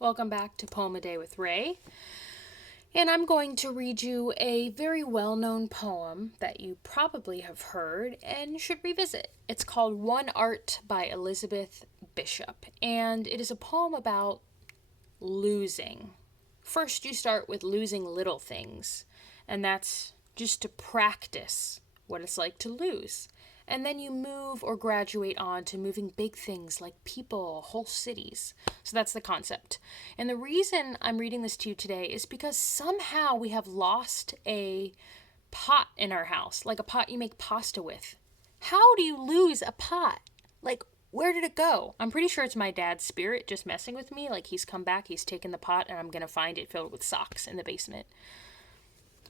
Welcome back to Poem a Day with Ray. And I'm going to read you a very well-known poem that you probably have heard and should revisit. It's called One Art by Elizabeth Bishop, and it is a poem about losing. First, you start with losing little things, and that's just to practice what it's like to lose. And then you move or graduate on to moving big things like people, whole cities. So that's the concept. And the reason I'm reading this to you today is because somehow we have lost a pot in our house, like a pot you make pasta with. How do you lose a pot? Like, where did it go? I'm pretty sure it's my dad's spirit just messing with me. Like, he's come back, he's taken the pot, and I'm going to find it filled with socks in the basement.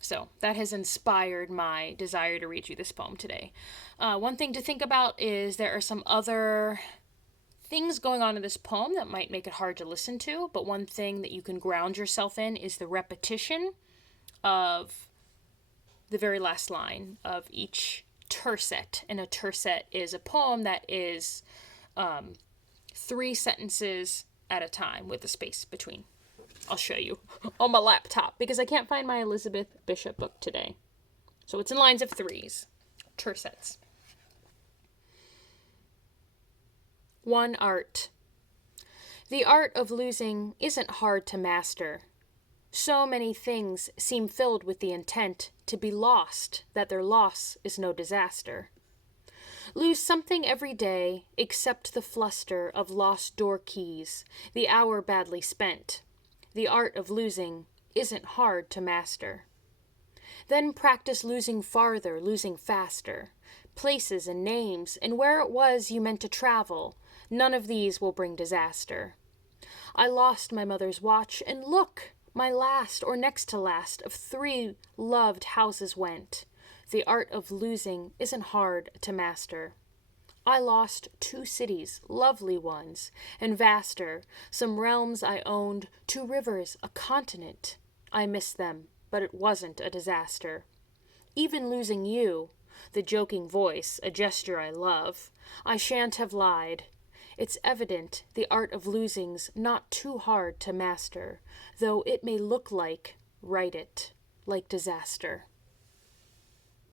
So that has inspired my desire to read you this poem today. One thing to think about is there are some other things going on in this poem that might make it hard to listen to, but one thing that you can ground yourself in is the repetition of the very last line of each tercet. And a tercet is a poem that is 3 sentences at a time with a space between. I'll show you on my laptop because I can't find my Elizabeth Bishop book today. So it's in lines of 3s, tercets. One art. The art of losing isn't hard to master. So many things seem filled with the intent to be lost that their loss is no disaster. Lose something every day except the fluster of lost door keys, the hour badly spent. The art of losing isn't hard to master. Then practice losing farther, losing faster. Places and names, and where it was you meant to travel. None of these will bring disaster. I lost my mother's watch, and look, my last or next to last of 3 loved houses went. The art of losing isn't hard to master. I lost 2 cities, lovely ones, and vaster, some realms I owned, 2 rivers, a continent. I missed them, but it wasn't a disaster. Even losing you, the joking voice, a gesture I love, I shan't have lied. It's evident the art of losing's not too hard to master, though it may look like, write it, like disaster.